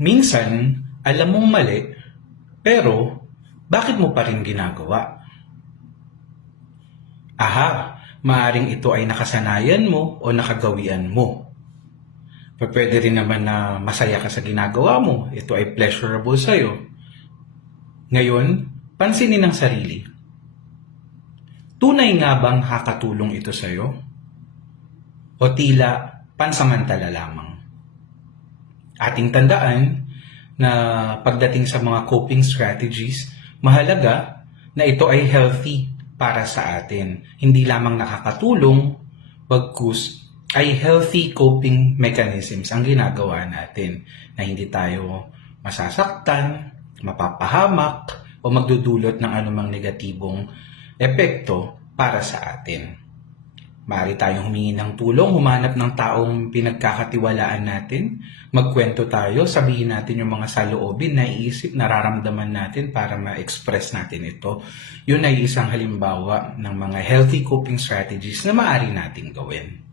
Minsan, alam mong mali, pero bakit mo pa rin ginagawa? Aha, maaring ito ay nakasanayan mo o nakagawian mo. Pwede rin naman na masaya ka sa ginagawa mo. Ito ay pleasurable sa'yo. Ngayon, pansinin ang sarili. Tunay nga bang nakakatulong ito sa'yo? O tila pansamantala lamang? Ating tandaan na pagdating sa mga coping strategies, mahalaga na ito ay healthy para sa atin. Hindi lamang nakakatulong, bagkus ay healthy coping mechanisms ang ginagawa natin na hindi tayo masasaktan, mapapahamak, o magdudulot ng anumang negatibong epekto para sa atin. Maaari tayong humingi ng tulong, humanap ng taong pinagkakatiwalaan natin, magkwento tayo, sabihin natin yung mga saloobin, naiisip, nararamdaman natin para ma-express natin ito. Yun ay isang halimbawa ng mga healthy coping strategies na maaari nating gawin.